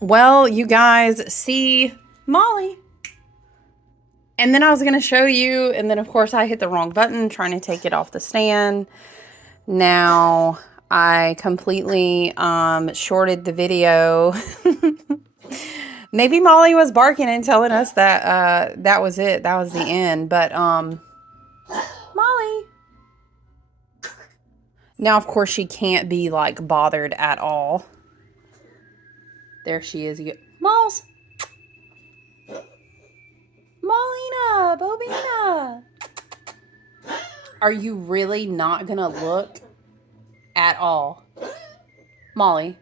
Well, you guys see Molly. And then I was going to show you, and then of course I hit the wrong button trying to take it off the stand. Now I completely shorted the video. Maybe Molly was barking and telling us that that was it. That was the end. But Molly. Now of course she can't be like bothered at all. There she is. Malls. Molina, Bobina. Are you really not gonna look at all? Molly.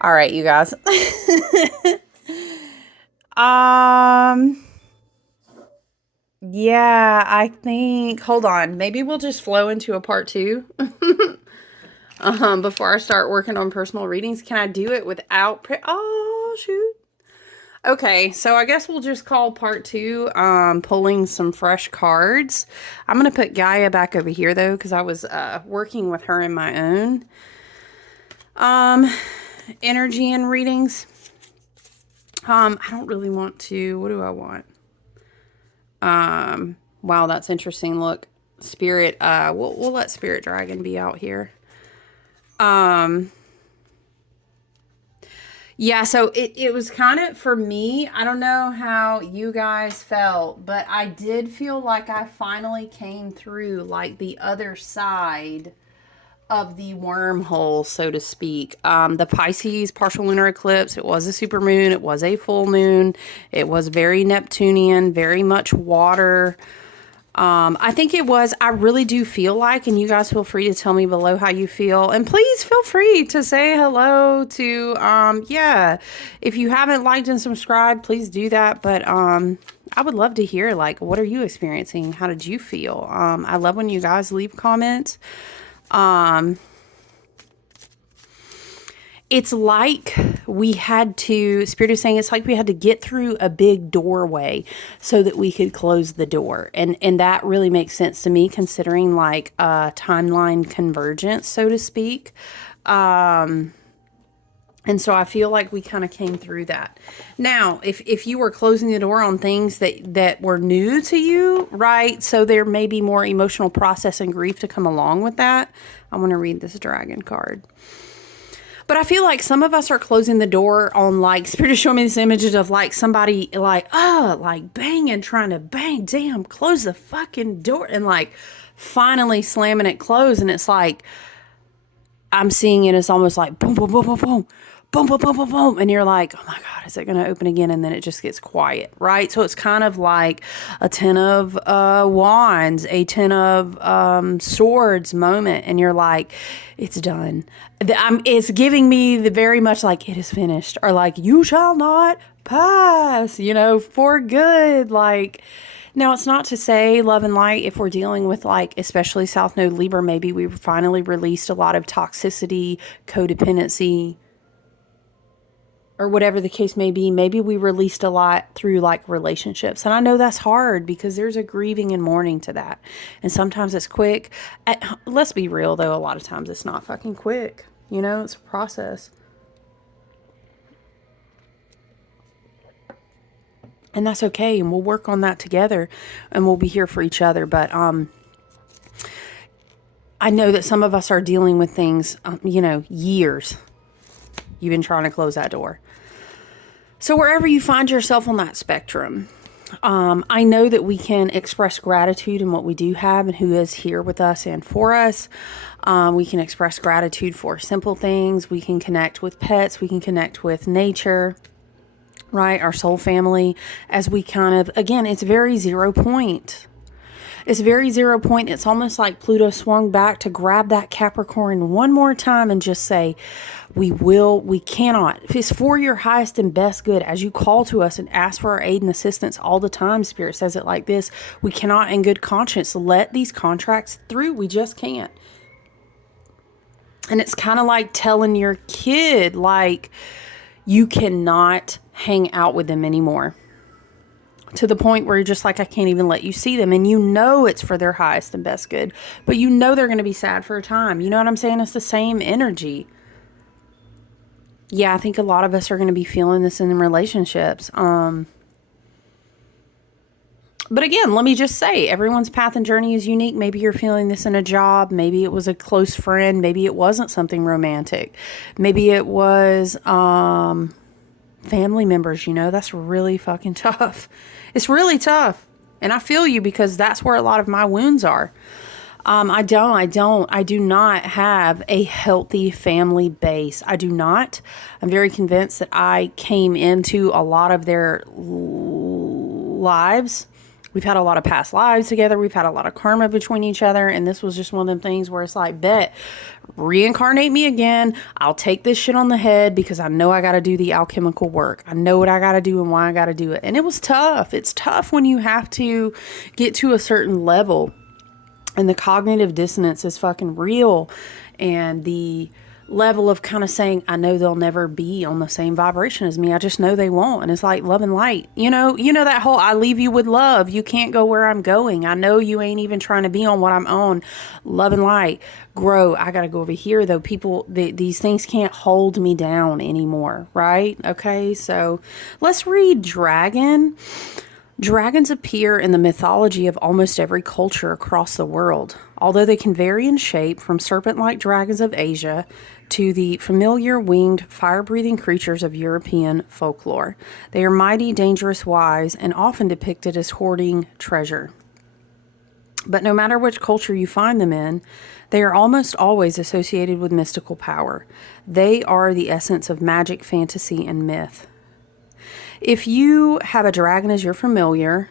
All right, you guys. Yeah, I think, hold on. Maybe we'll just flow into a part 2. Before I start working on personal readings. Can I do it without, oh, shoot. Okay, so I guess we'll just call part 2, pulling some fresh cards. I'm going to put Gaia back over here, though, because I was working with her in my own energy and readings. I don't really want to, what do I want? Wow, that's interesting. Look, Spirit, we'll let Spirit Dragon be out here. Yeah, so it was kind of, for me, I don't know how you guys felt, but I did feel like I finally came through, like, the other side of the wormhole, so to speak. The Pisces partial lunar eclipse, it was a supermoon, it was a full moon, it was very Neptunian, very much water. I think it was, I really do feel like, and you guys feel free to tell me below how you feel. And please feel free to say hello to, yeah, if you haven't liked and subscribed, please do that. But, I would love to hear, like, what are you experiencing? How did you feel? I love when you guys leave comments. It's like we had to, Spirit is saying it's like we had to get through a big doorway so that we could close the door. And that really makes sense to me, considering like a timeline convergence, so to speak. And so I feel like we kind of came through that. Now, if you were closing the door on things that were new to you, right? So there may be more emotional process and grief to come along with that. I want to read this dragon card. But I feel like some of us are closing the door on, like, Spirit is showing me this images of, like, somebody, like, like, banging, trying to bang, damn, close the fucking door, and, like, finally slamming it closed, and it's like, I'm seeing it as almost like, boom, boom, boom, boom, boom, boom, boom, boom, boom, boom, and you're like, oh my God, is it going to open again? And then it just gets quiet, right? So it's kind of like a 10 of wands, a 10 of swords moment, and you're like, it's done. It's giving me the very much like, it is finished, or like, you shall not pass, you know, for good, like. Now, it's not to say love and light, if we're dealing with, like, especially South Node Libra, maybe we finally released a lot of toxicity, codependency, or whatever the case may be. Maybe we released a lot through, like, relationships. And I know that's hard because there's a grieving and mourning to that. And sometimes it's quick. Let's be real, though. A lot of times it's not fucking quick. You know, it's a process. And that's okay, and we'll work on that together, and we'll be here for each other. But I know that some of us are dealing with things, you know, years. You've been trying to close that door. So wherever you find yourself on that spectrum, I know that we can express gratitude in what we do have and who is here with us and for us. We can express gratitude for simple things. We can connect with pets. We can connect with nature. Right, our soul family, as we kind of, again, it's very 0 point. It's very 0 point. It's almost like Pluto swung back to grab that Capricorn one more time and just say, we cannot. It's for your highest and best good. As you call to us and ask for our aid and assistance all the time, Spirit says it like this, we cannot in good conscience let these contracts through. We just can't. And it's kind of like telling your kid, like, you cannot hang out with them anymore, to the point where you're just like, I can't even let you see them. And you know it's for their highest and best good, but you know they're going to be sad for a time. You know what I'm saying? It's the same energy. Yeah, I think a lot of us are going to be feeling this in relationships. But again, let me just say, everyone's path and journey is unique. Maybe you're feeling this in a job. Maybe it was a close friend. Maybe it wasn't something romantic. Maybe it was family members. That's really fucking tough. It's really tough. And I feel you, because that's where a lot of my wounds are. I do not have a healthy family base. I do not. I'm very convinced that I came into a lot of their lives. We've had a lot of past lives together. We've had a lot of karma between each other. And this was just one of them things where it's like, bet, reincarnate me again. I'll take this shit on the head, because I know I got to do the alchemical work. I know what I got to do and why I got to do it. And it was tough. It's tough when you have to get to a certain level. And the cognitive dissonance is fucking real. And the level of kind of saying, I know they'll never be on the same vibration as me. I just know they won't. And it's like love and light. You know that whole, I leave you with love. You can't go where I'm going. I know you ain't even trying to be on what I'm on. Love and light. Grow. I got to go over here though. People, these things can't hold me down anymore. Right? Okay. So let's read Dragon. Dragons appear in the mythology of almost every culture across the world, although they can vary in shape from serpent-like dragons of Asia to the familiar winged, fire-breathing creatures of European folklore. They are mighty, dangerous, wise, and often depicted as hoarding treasure. But no matter which culture you find them in, they are almost always associated with mystical power. They are the essence of magic, fantasy, and myth. If you have a dragon as your familiar,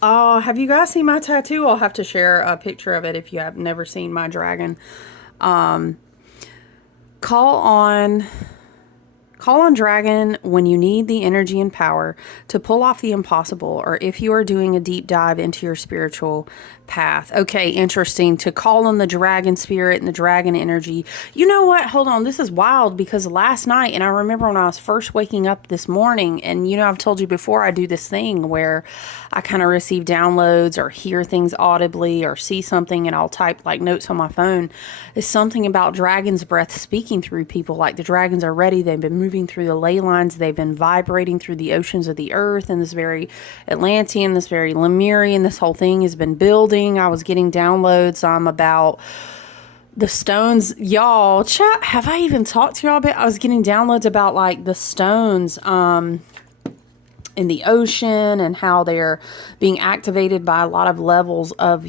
have you guys seen my tattoo? I'll have to share a picture of it if you have never seen my dragon. Call on dragon when you need the energy and power to pull off the impossible, or if you are doing a deep dive into your spiritual path. Okay, interesting. To call on the dragon spirit and the dragon energy. You know what? Hold on. This is wild, because last night, and I remember when I was first waking up this morning, and I've told you before, I do this thing where I kind of receive downloads or hear things audibly or see something, and I'll type like notes on my phone. There's something about dragon's breath speaking through people. Like the dragons are ready. They've been moving through the ley lines. They've been vibrating through the oceans of the earth, and this very Atlantean, this very Lemurian, this whole thing has been building. I was getting downloads about the stones. Y'all, chat, have I even talked to y'all about? I was getting downloads about like the stones in the ocean, and how they're being activated by a lot of levels of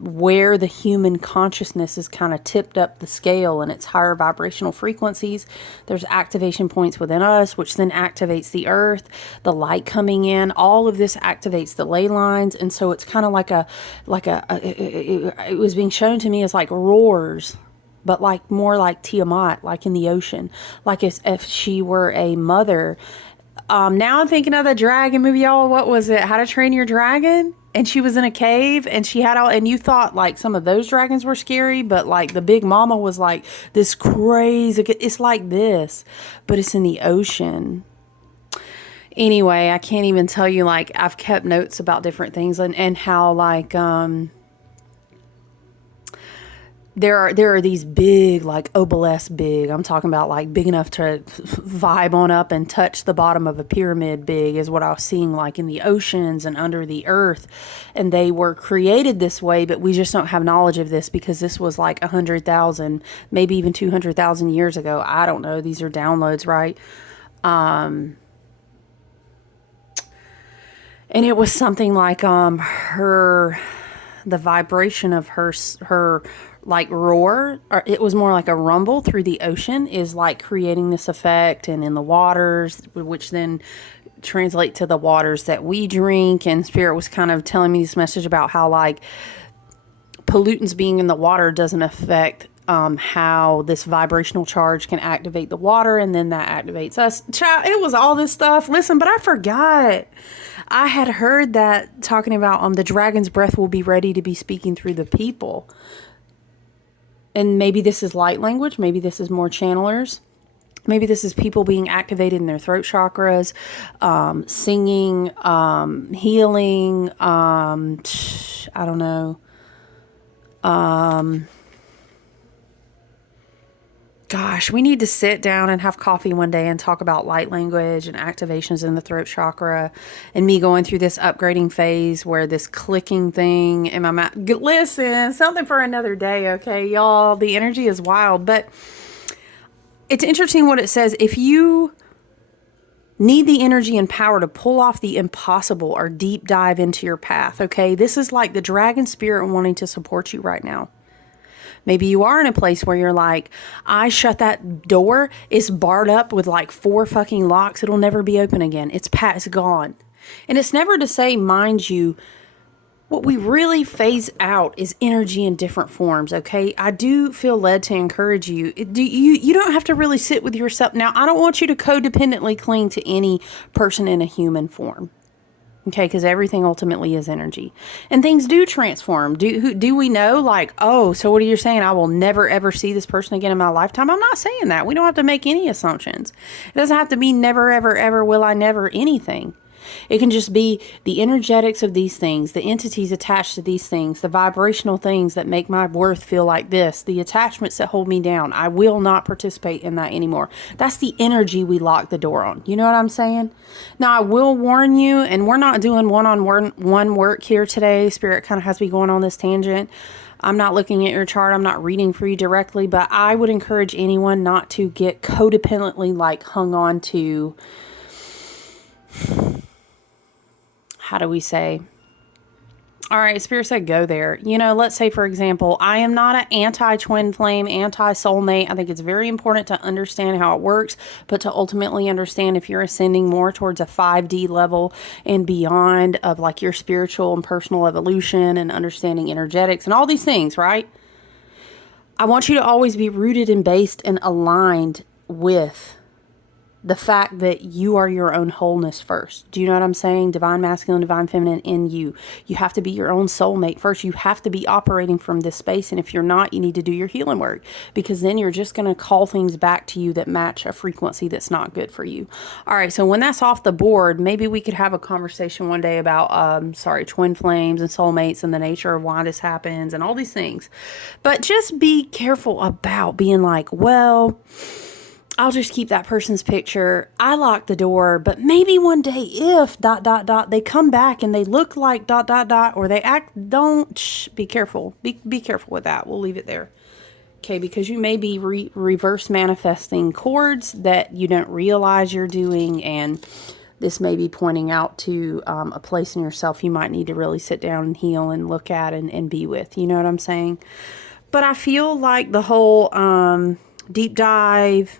where the human consciousness is kind of tipped up the scale, and it's higher vibrational frequencies. There's activation points within us, which then activates the earth, the light coming in. All of this activates the ley lines. And so it's kind of it was being shown to me as like roars, but like more like Tiamat, like in the ocean, like as if she were a mother. Now I'm thinking of the dragon movie, y'all. What was it? How to Train Your Dragon? And she was in a cave, and she had and you thought like some of those dragons were scary, but like the big mama was like this crazy, it's like this, but it's in the ocean. Anyway, I can't even tell you, like I've kept notes about different things, and how like, there are these big, like obelisk big. I'm talking about like big enough to vibe on up and touch the bottom of a pyramid big is what I was seeing, like in the oceans and under the earth. And they were created this way, but we just don't have knowledge of this, because this was like 100,000, maybe even 200,000 years ago. I don't know. These are downloads, right? And it was something like the vibration of her like roar, or it was more like a rumble through the ocean, is like creating this effect, and in the waters, which then translate to the waters that we drink. And Spirit was kind of telling me this message about how like pollutants being in the water doesn't affect how this vibrational charge can activate the water, and then that activates us. Child, it was all this stuff. Listen, but I forgot. I had heard that talking about the dragon's breath will be ready to be speaking through the people. And maybe this is light language. Maybe this is more channelers. Maybe this is people being activated in their throat chakras, singing, healing. I don't know. Gosh, we need to sit down and have coffee one day and talk about light language and activations in the throat chakra and me going through this upgrading phase where this clicking thing in my mouth. Listen, something for another day, okay, y'all? The energy is wild, but it's interesting what it says. If you need the energy and power to pull off the impossible or deep dive into your path, okay, this is like the dragon spirit wanting to support you right now. Maybe you are in a place where you're like, I shut that door. It's barred up with like 4 fucking locks. It'll never be open again. It's gone. And it's never to say, mind you, what we really phase out is energy in different forms, okay? I do feel led to encourage you. You don't have to really sit with yourself. Now, I don't want you to codependently cling to any person in a human form. Okay, because everything ultimately is energy. And things do transform. Do we know, like, oh, so what are you saying? I will never, ever see this person again in my lifetime? I'm not saying that. We don't have to make any assumptions. It doesn't have to be never, ever, ever will I never anything. It can just be the energetics of these things, the entities attached to these things, the vibrational things that make my worth feel like this, the attachments that hold me down. I will not participate in that anymore. That's the energy we lock the door on. You know what I'm saying? Now, I will warn you, and we're not doing one-on-one work here today. Spirit kind of has me going on this tangent. I'm not looking at your chart. I'm not reading for you directly, but I would encourage anyone not to get codependently like hung on to, how do we say? All right, Spirit said go there. You know, let's say, for example, I am not an anti-twin flame, anti-soulmate. I think it's very important to understand how it works, but to ultimately understand if you're ascending more towards a 5D level and beyond of like your spiritual and personal evolution and understanding energetics and all these things, right? I want you to always be rooted and based and aligned with the fact that you are your own wholeness first. Do you know what I'm saying? Divine masculine, divine feminine in you. You have to be your own soulmate first. You have to be operating from this space. And if you're not, you need to do your healing work, because then you're just going to call things back to you that match a frequency that's not good for you. All right. So when that's off the board, maybe we could have a conversation one day about, twin flames and soulmates and the nature of why this happens and all these things. But just be careful about being like, well, I'll just keep that person's picture. I lock the door, but maybe one day if ... they come back and they look like ... or they act, be careful. Be careful with that. We'll leave it there. Okay, because you may be reverse manifesting cords that you don't realize you're doing, and this may be pointing out to a place in yourself you might need to really sit down and heal and look at and be with. You know what I'm saying? But I feel like the whole deep dive,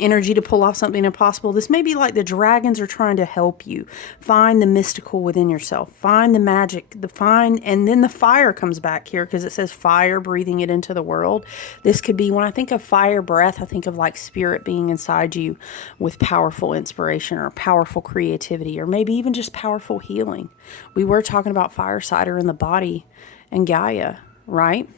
energy to pull off something impossible, this may be like the dragons are trying to help you find the mystical within yourself, find the magic, and then the fire comes back here because it says fire, breathing it into the world. This could be, when I think of fire breath, I think of like spirit being inside you with powerful inspiration or powerful creativity, or maybe even just powerful healing. We were talking about fire cider in the body and Gaia, right?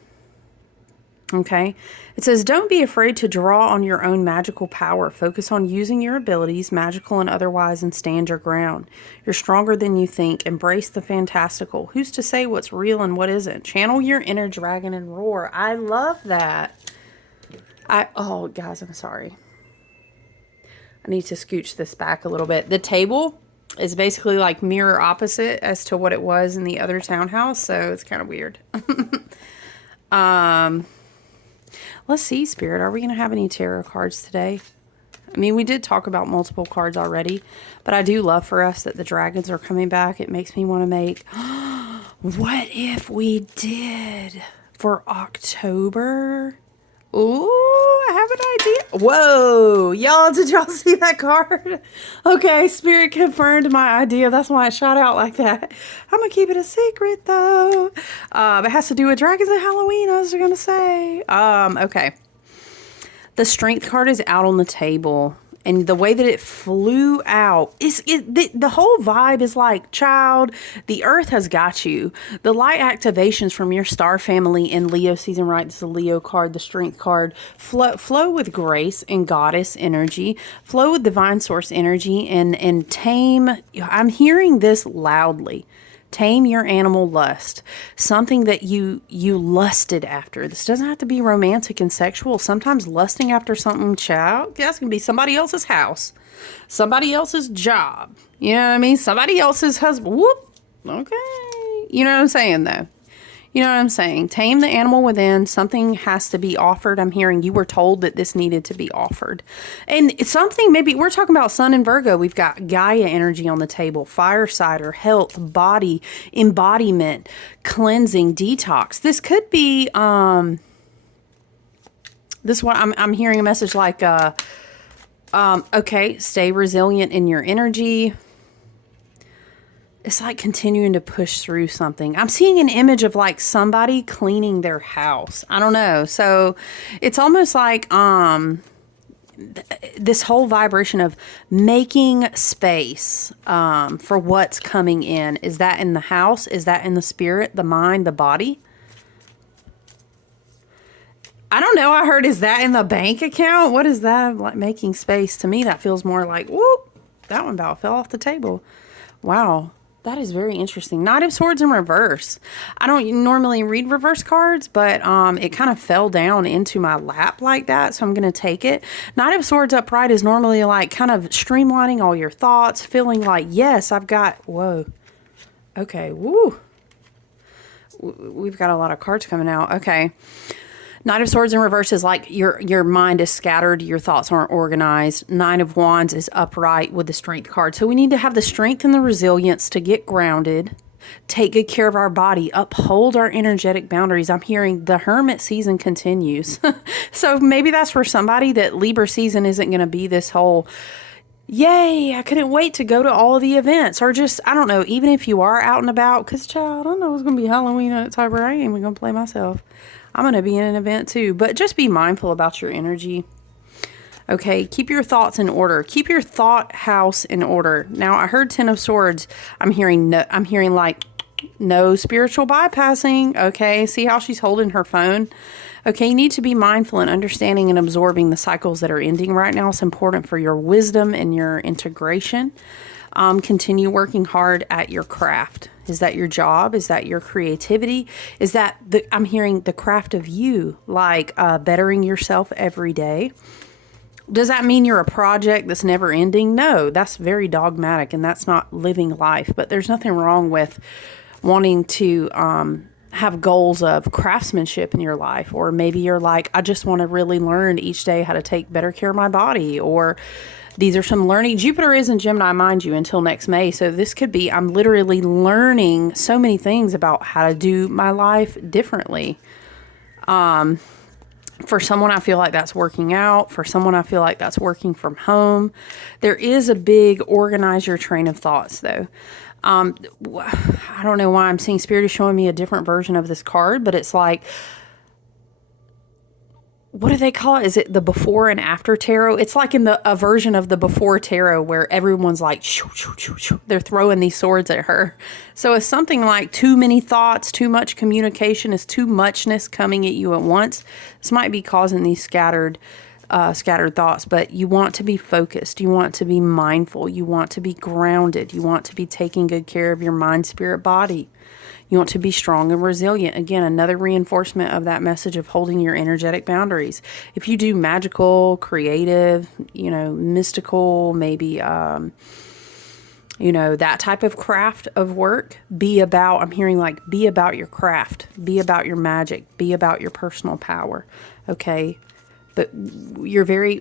Okay. It says, don't be afraid to draw on your own magical power. Focus on using your abilities, magical and otherwise, and stand your ground. You're stronger than you think. Embrace the fantastical. Who's to say what's real and what isn't? Channel your inner dragon and roar. I love that. Oh, guys, I'm sorry. I need to scooch this back a little bit. The table is basically like mirror opposite as to what it was in the other townhouse, so it's kind of weird. Let's see, Spirit. Are we going to have any tarot cards today? I mean, we did talk about multiple cards already, but I do love for us that the dragons are coming back. It makes me want to make, what if we did for October? Ooh, I have an idea. Whoa, y'all, did y'all see that card? Okay, Spirit confirmed my idea. That's why it shot out like that. I'm going to keep it a secret, though. It has to do with dragons and Halloween, I was going to say. Okay. The Strength card is out on the table. And the way that it flew out, the whole vibe is like, child, the earth has got you. The light activations from your star family in Leo season, right? This is a Leo card, the Strength card. Flow with grace and goddess energy. Flow with divine source energy and tame. I'm hearing this loudly. Tame your animal lust. Something that you lusted after. This doesn't have to be romantic and sexual. Sometimes lusting after something, child, that's going to be somebody else's house, somebody else's job. You know what I mean? Somebody else's husband. Whoop. Okay. You know what I'm saying, though? You know what I'm saying? Tame the animal within. Something has to be offered. I'm hearing you were told that this needed to be offered. And it's something, maybe we're talking about Sun and Virgo. We've got Gaia energy on the table. Firesider, health, body, embodiment, cleansing, detox. This could be, this one, I'm hearing a message like, okay, stay resilient in your energy. It's like continuing to push through something. I'm seeing an image of like somebody cleaning their house. I don't know. So it's almost like this whole vibration of making space for what's coming in. Is that in the house? Is that in the spirit, the mind, the body? I don't know. I heard, is that in the bank account? What is that? Like making space. To me, that feels more like, whoop, that one about fell off the table. Wow. That is very interesting. Knight of Swords in reverse. I don't normally read reverse cards, but it kind of fell down into my lap like that, so I'm going to take it. Knight of Swords upright is normally like kind of streamlining all your thoughts, feeling like, yes, I've got, whoa. Okay, woo. We've got a lot of cards coming out. Okay. Knight of Swords in reverse is like your mind is scattered, your thoughts aren't organized. Nine of Wands is upright with the Strength card. So we need to have the strength and the resilience to get grounded, take good care of our body, uphold our energetic boundaries. I'm hearing the Hermit season continues. So maybe that's for somebody that Libra season isn't going to be this whole, yay, I couldn't wait to go to all of the events. Or just, I don't know, even if you are out and about, because child, I don't know it's going to be Halloween in October. I ain't even going to play myself. I'm going to be in an event too, but just be mindful about your energy. Okay, keep your thoughts in order. Keep your thought house in order. Now, I heard 10 of Swords. I'm hearing like no spiritual bypassing. Okay, see how she's holding her phone? Okay, you need to be mindful and understanding and absorbing the cycles that are ending right now. It's important for your wisdom and your integration. Continue working hard at your craft. Is that your job? Is that your creativity? Is that I'm hearing the craft of you, like bettering yourself every day. Does that mean you're a project that's never ending? No, that's very dogmatic and that's not living life. But there's nothing wrong with wanting to have goals of craftsmanship in your life. Or maybe you're like, I just want to really learn each day how to take better care of my body. Or these are some learning. Jupiter is in Gemini, mind you, until next May. So this could be, I'm literally learning so many things about how to do my life differently. For someone, I feel like that's working out. For someone, I feel like that's working from home. There is a big organize your train of thoughts, though. I don't know why I'm seeing Spirit is showing me a different version of this card, but it's like, what do they call it? Is it the before and after tarot? It's like in a version of the before tarot where everyone's like, shoo, shoo, shoo, shoo. They're throwing these swords at her. So it's something like too many thoughts, too much communication, is too muchness coming at you at once. This might be causing these scattered thoughts, but you want to be focused. You want to be mindful. You want to be grounded. You want to be taking good care of your mind, spirit, body. You want to be strong and resilient. Again, another reinforcement of that message of holding your energetic boundaries. If you do magical, creative, mystical, maybe, that type of craft of work, I'm hearing like, be about your craft, be about your magic, be about your personal power. Okay. But we're very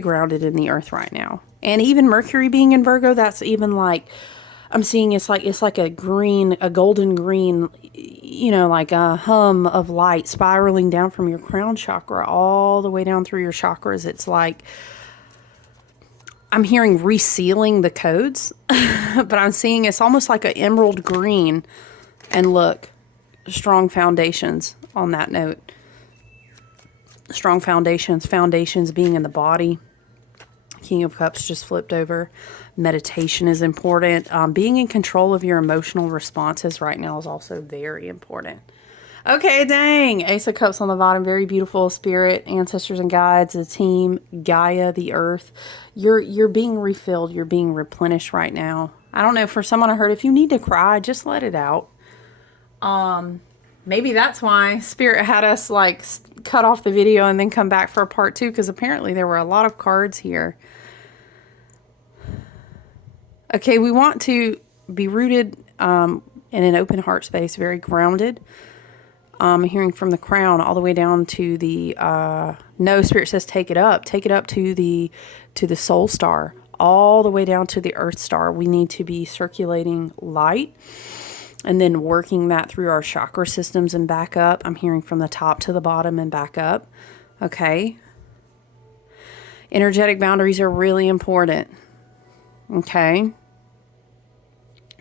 grounded in the earth right now. And even Mercury being in Virgo, that's even like, I'm seeing it's like a golden green, like a hum of light spiraling down from your crown chakra all the way down through your chakras. It's like, I'm hearing resealing the codes, but I'm seeing it's almost like an emerald green. And look, strong foundations on that note. Strong foundations being in the body. King of Cups just flipped over. Meditation is important. Being in control of your emotional responses right now is also very important. Okay, dang. Ace of Cups on the bottom. Very beautiful. Spirit, ancestors and guides, the team, Gaia, the earth. You're being refilled. You're being replenished right now. I don't know, for someone I heard, if you need to cry, just let it out. Maybe that's why Spirit had us like cut off the video and then come back for a part 2, because apparently there were a lot of cards here. Okay, we want to be rooted in an open heart space, very grounded. Hearing from the crown all the way down to the no, Spirit says take it up to the soul star, all the way down to the earth star. We need to be circulating light and then working that through our chakra systems and back up. I'm hearing from the top to the bottom and back up. Okay. Energetic boundaries are really important. Okay.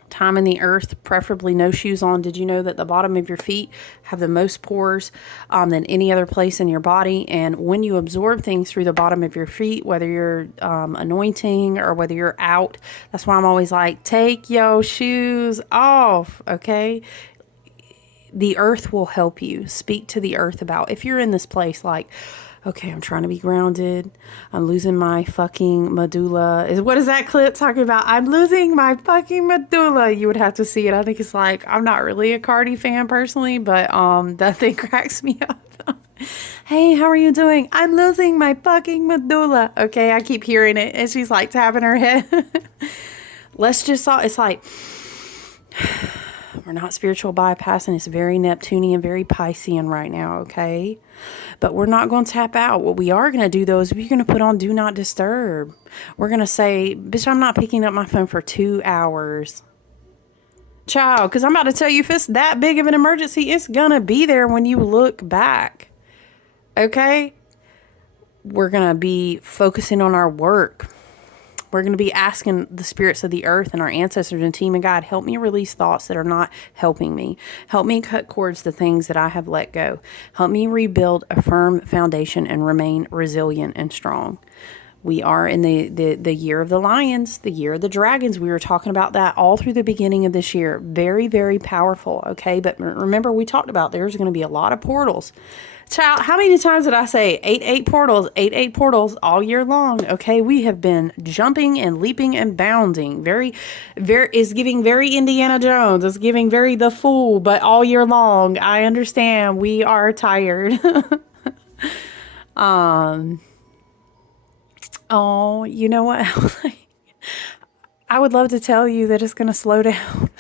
Time in the earth, preferably no shoes on. Did you know that the bottom of your feet have the most pores than any other place in your body? And when you absorb things through the bottom of your feet, whether you're anointing or whether you're out, that's why I'm always like, take your shoes off, okay? The earth will help you. Speak to the earth about, if you're in this place like, okay, I'm trying to be grounded. I'm losing my fucking medulla. What is that clip talking about? I'm losing my fucking medulla. You would have to see it. I think it's like, I'm not really a Cardi fan personally, but that thing cracks me up. Hey, how are you doing? I'm losing my fucking medulla. Okay, I keep hearing it. And she's like tapping her head. Let's just, it's like, we're not spiritual bypassing. It's very Neptunian, very Piscean right now, okay? But we're not going to tap out. What we are going to do, though, is we're going to put on Do Not Disturb. We're going to say, bitch, I'm not picking up my phone for 2 hours. Child, because I'm about to tell you, if it's that big of an emergency, it's going to be there when you look back. Okay? We're going to be focusing on our work. We're going to be asking the spirits of the earth and our ancestors and team of God, help me release thoughts that are not helping me. Help me cut cords to things that I have let go. Help me rebuild a firm foundation and remain resilient and strong. We are in the year of the lions, the year of the dragons. We were talking about that all through the beginning of this year. Very, very powerful, okay? But remember, we talked about there's going to be a lot of portals. Child, how many times did I say 8 portals all year long? Okay, we have been jumping and leaping and bounding. Very, is giving very Indiana Jones. It's giving very The Fool, but all year long. I understand we are tired. Oh, you know what? I would love to tell you that it's going to slow down.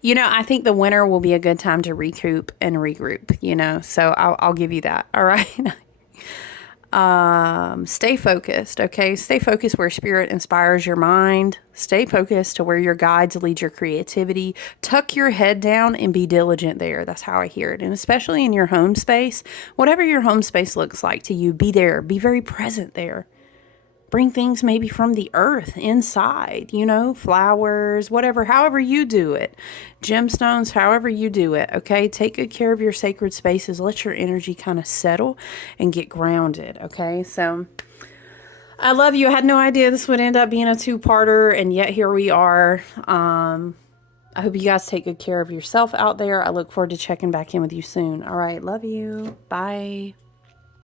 You know, I think the winter will be a good time to recoup and regroup, you know, so I'll give you that. All right. Stay focused. Okay. Stay focused where spirit inspires your mind. Stay focused to where your guides lead your creativity. Tuck your head down and be diligent there. That's how I hear it. And especially in your home space, whatever your home space looks like to you, be there. Be very present there. Bring things maybe from the earth inside, you know, flowers, whatever, however you do it. Gemstones, however you do it, okay? Take good care of your sacred spaces. Let your energy kind of settle and get grounded, okay? So I love you. I had no idea this would end up being a 2-parter, and yet here we are. I hope you guys take good care of yourself out there. I look forward to checking back in with you soon. All right, love you. Bye.